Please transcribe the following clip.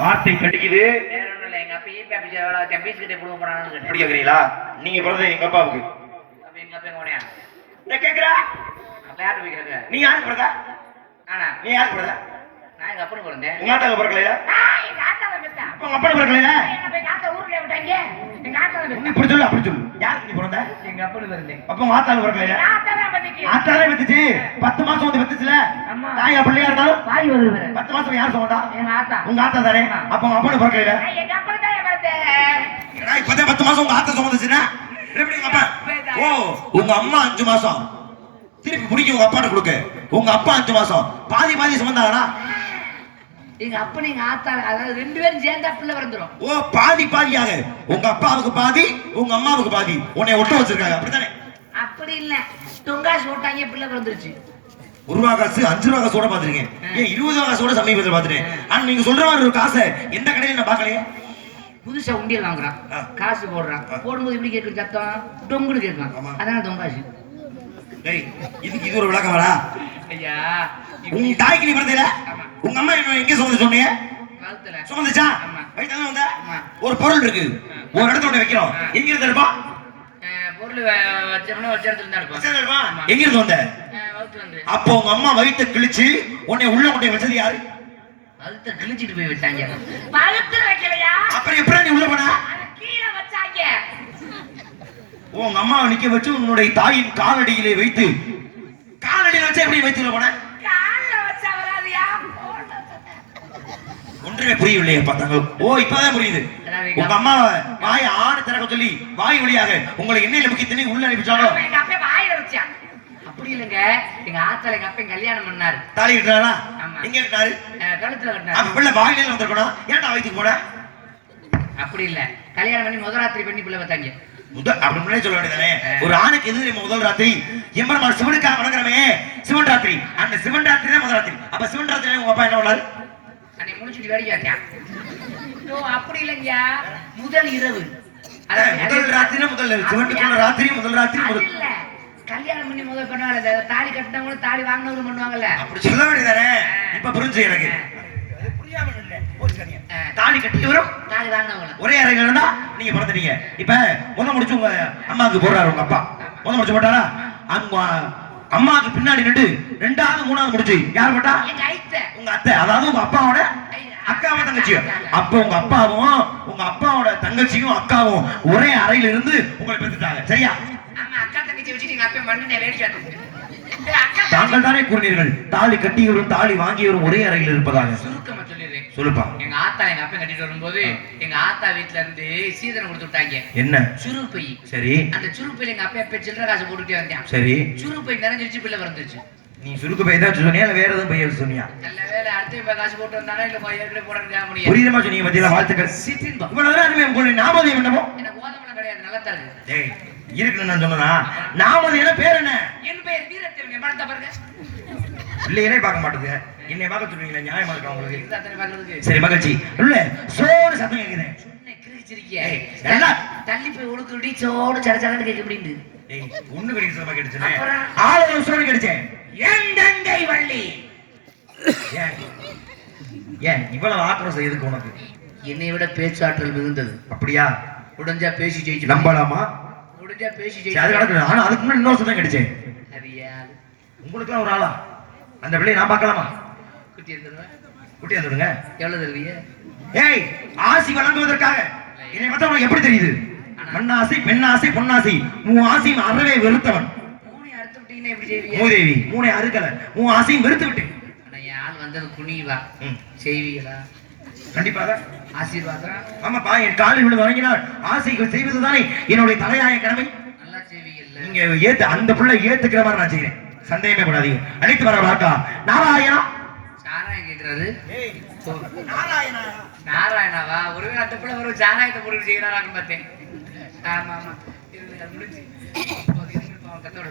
வார்த்தை கட்டிக்குது. வேற ஒண்ணும் இல்ல. எங்க அப்பா ஈபி பீஸ் கிட்ட கொடுக்க போறான்னு எப்படி கேக்குறீங்களா? நீங்க பிறந்த எங்க அப்பாவுக்கு அப்ப எங்க அப்பா எங்க நான் கேக்குறா. அப்ப யார்கிட்ட போய் கேட்க? நீ யாருக்கு பிறந்த? நானா? நீ யாருக்கு பிறந்த? நான் எங்க அப்பனுக்கு பிறந்தேன். உங்க ஆத்தாக்கு பிறக்கலையா? எங்க ஆத்தால பெத்தா. அப்ப உங்க அப்பனுக்கு பிறக்கலையா? என்ன போய் காத்த ஊருக்குள்ள விட்டாங்க. எங்க ஆத்தால பெத்தா. இப்படி சொல்லு, அப்படி சொல்லு. யாருக்கு நீ பிறந்த? எங்க அப்பனுக்கு பிறந்தேன். அப்ப உங்க ஆத்தாக்கு பிறக்கலையா? ஆத்தால பெத்துச்சு. ஆத்தாலே பெத்துச்சு. 10 மாசம் வந்து பெத்துச்சுல. அம்மா. தாயா பிள்ளையா இருந்தாலும் வாய் வருது. 10 மாசம் யார் சொன்னா? எங்க ஆத்தா. உங்க ஆத்தா தானே. அப்ப உங்க அப்பனுக்கு பிறக்கலையா? எங்க அப்பனுக்கு தான் பிறந்தேன். ஏன்னா இப்பதான் 10 மாசம் உங்க ஆத்தா சுமந்துச்சுன்னா எப்படி உங்க அப்பா? ஓ, உங்க அம்மா 5 மாசம் திருப்பி பிடிக்க உங்க அப்பாட்ட கொடுக்க. உங்க அப்பா 5 மாசம் பாதி பாதி சுமந்தாங்களா? எங்க அப்பன் எங்க ஆத்தால, அதாவது 2 பேரும் சேர்ந்தா பிள்ளை பிறந்துரும். ஓ, பாதி பாதியாக. உங்க அப்பாவுக்கு பாதி, உங்க அம்மாவுக்கு பாதி. உன்னை ஒட்ட வச்சிருக்காங்க அப்படித்தானே? அப்படி இல்ல, தொங்காசு ஓட்டாங்க பிள்ளை பிறந்துருச்சு. 1 ரூபா காசு 5 ரூபா காசோட பாத்துருக்கேன். ஏன் 20 ரூபா காசோட சமீபத்தில் பாத்துட்டேன். ஆனா நீங்க சொல்ற மாதிரி ஒரு காசை எந்த கடையில நான் பாக்கலையே. புதுசா உண்டியல் வாங்குறான், காசு போடுறான். போடும்போது எப்படி கேட்கும் சத்தம்? டொங்குன்னு கேட்கும். அதான தொங்காசு. டேய், இதுக்கு இது ஒரு விளக்கம் வரா? ஐயா, உங்க தாய்க்கு நீ பிறந்தல? உங்க அம்மா என்ன எங்க சுமந்து சொன்னீங்க? காலத்துல சுமந்துச்சா? வயித்துல வந்த ஒரு பொருள் இருக்கு, ஒரு இடத்துல வைக்கிறோம். எங்க இருந்து இருப்போம்? பொருள் வச்சோம்னா வச்ச இடத்துல தான் இருப்போம். எங்க இருந்து வந்த? வகுத்து வந்து. அப்போ உங்க அம்மா வயித்தை கிழிச்சு உன்னை உள்ள கொண்டு வச்சது யாரு? வகுத்த கிழிச்சிட்டு போய் வச்சாங்க. வகுத்துல வைக்கலையா? அப்புறம் எப்படி நீ உள்ள போன? கீழே வச்சாங்க. உங்க அம்மாவை நிக்க வச்சு உன்னுடைய தாயின் காலடியிலே வைத்து, காலடியில வச்சா எப்படி வயித்துல போன? கால்ல வச்சா வராதியா? ஒன்றுமே புரியவில்லையே பார்த்தாங்க. ஓ, இப்பதான் புரியுது. உங்க அம்மா வாய் ஆணு திறக்க சொல்லி வாய் வழியாக உங்களை எண்ணெயில முக்கி திணி உள்ள அனுப்பிச்சாங்க. எங்க அப்பா வாயில வச்சான். அப்படி இல்லங்க, எங்க ஆத்தால எங்க அப்பா கல்யாணம் பண்ணாரு. தாலி கட்டினாரா? எங்க கட்டினாரு? கழுத்துல கட்டினாரு. அப்ப பிள்ளை வாயில வந்திருக்கணும். ஏன்டா வயித்துக்கு போன? அப்படி இல்ல, கல்யாணம் பண்ணி முதராத்திரி பண்ணி பிள்ளை வச்சாங்க. அப்படி முன்னாடி சொல்ல வேண்டியதானே. ஒரு ஆணுக்கு எது முதல் ராத்திரி? எம்பெருமான் சிவனுக்காக வணங்குறமே சிவன் ராத்திரி. அந்த சிவன் ராத்திரி தான் முதல் ராத்திரி. அப்ப சிவன் ராத்திரி உங்க அப்பா என்ன பண்ணாரு? அன்னைக்கு முடிச்சுட்டு வேடிக்கை. அப்படி இல்லைங்க, முதல் இரவு. முதல் ராத்திரி முதல் சிவன் ராத்திரி முதல் ராத்திரி முதல் இல்ல, கல்யாணம் பண்ணி முதல் பண்ணுவாங்க. தாலி கட்டினவங்களும் தாலி வாங்கினவங்களும் பண்ணுவாங்கல்ல. அப்படி சொல்ல வேண்டியதானே. இப்ப புரிஞ்சு எனக்கு. தாலி கட்டியவரும் தாலி வாங்கினவங்களும் ஒரே அறையில இருந்தா நீங்க பிறந்துட்டீங்க. இப்ப முதல் முடிச்சு உங்க அம்மாவுக்கு போடுறாரு. உங்க அப்பா முதல் முடிச்சு போட்டாரா? அங்க அம்மாவுக்கு பின்னாடி நின்று 2வது 3வது முடிச்சு யார் போட்டா? உங்க அத்தை. அதாவது உங்க அப்பாவோட அக்காவும் தங்கச்சியும். அப்ப உங்க அப்பாவும் உங்க அப்பாவோட தங்கச்சியும் அக்காவும் ஒரே அறையில இருந்து உங்களை பெற்றுட்டாங்க. சரியா? அக்கா தங்கச்சி வச்சுட்டு எங்க அப்பா மண்ணு வேடிக்கை. தாங்கள் தானே கூறினீர்கள் தாலி கட்டியவரும் தாலி வாங்கியவரும் ஒரே அறையில் இருப்பதாக. சுருக்கமா சொல்லிடுறேன். சொல்லுப்பா. எங்க ஆத்தா எங்க அப்பா கட்டிட்டு வரும்போது எங்க ஆத்தா வீட்டுல இருந்து சீதனம் கொடுத்து விட்டாங்க. என்ன? சுருப்பை. சரி. அந்த சுருப்பையில எங்க அப்பா சில்லற காசு போட்டுட்டே வந்தான். சரி. சுருப்பை நிறைஞ்சிருச்சு, பிள்ளை பிறந்துச்சு. நீ சுருக்கு பை தான் சொன்னியா இல்ல வேற எதுவும் பைய சொன்னியா? நல்ல வேலை, அடுத்த காசு போட்டு வந்தானே இல்ல ஏற்கனவே போடணும் முடியாது. புரியுதமா சொன்னீங்க பத்தியில வாழ்த்துக்கள். இவ்வளவு நேரம் உங்களுக்கு ஞாபகம் என்னமோ? எனக்கு ஓதமெல்லாம் கிடையாது, நல்லா தான் இருக்கு. டேய், இருக்குன்னு நான் சொன்னா ஞாபகம் என்ன பேர் என்ன? என் பெயர் வீரத்தேவன். படத்தை பாருங்க. இல்லையே பார்க்க மாட்டேங்குது. என்னை பார்க்க சொல்றீங்களா? நியாயமா இருக்கா உங்களுக்கு? அத்தனை பாக்குறதுக்கு சரி, மகிழ்ச்சி. இல்ல சோறு சத்தம் கேக்குது. தள்ளி போய் உடுக்குடி சோடு சடச்சடன்னு கேட்க முடியுது. டேய், ஒண்ணு கிடைக்க சொல்ல கேட்டுச்சே. ஆளு சோறு கிடைச்சே. என் தங்கை வள்ளி. ஏன் இவ்வளவு ஆக்ரோஷம் எதுக்கு உனக்கு? என்னை விட பேச்சாற்றல் மிகுந்தது. அப்படியா? முடிஞ்சா பேசி ஜெயிச்சு. நம்பலாமா? முடிஞ்சா பேசி அது நடக்குது. ஆனா அதுக்கு முன்னாடி இன்னொரு சத்தம் கிடைச்சேன். அது யாரு? உங்களுக்குலாம் ஒரு ஆளா? அந்த பிள்ளையை நான் பார்க்கலாமா? குட்டி எடுத்துருவேன். குட்டி வந்துடுங்க. எவ்வளவு தருவீங்க? ஏய், ஆசி வழங்குவதற்காக என்னை பார்த்தா உனக்கு எப்படி தெரியுது? மண்ணாசை, பெண்ணாசை, பொன்னாசை, ஆசையும் அறவே வெறுத்தவன். மூணை அறுத்து விட்டீங்கன்னா எப்படி செய்வீங்க? மூதேவி, மூணை அறுக்கல, ஆசையும் வெறுத்து விட்டேன். ஆனா என் ஆள் வந்தது குனிவா செய்வீங்களா? கண்டிப்பாக. ஆசீர்வாதம். ஆமாப்பா, என் காலில் விழுந்து வணங்கினால் ஆசைகள் செய்வதுதானே என்னுடைய தலையாய கடமை. நல்லா செய்வீங்கல்ல. நீங்க ஏத்து அந்த புள்ள ஏத்துக்கிற மாதிரி நான் செய்யறேன். சந்தேகமே படாதீங்க. அழைத்து வர வாக்கா. நாராயணா. சாராயம் கேட்கிறாரு. நாராயணா. நாராயணாவா? ஒருவேளை அந்த பிள்ளை ஒரு சாராயத்தை பொருள் செய்யறாரான்னு பார்த்தேன். ஆமா ஆமா, முடிஞ்சு கத்தோட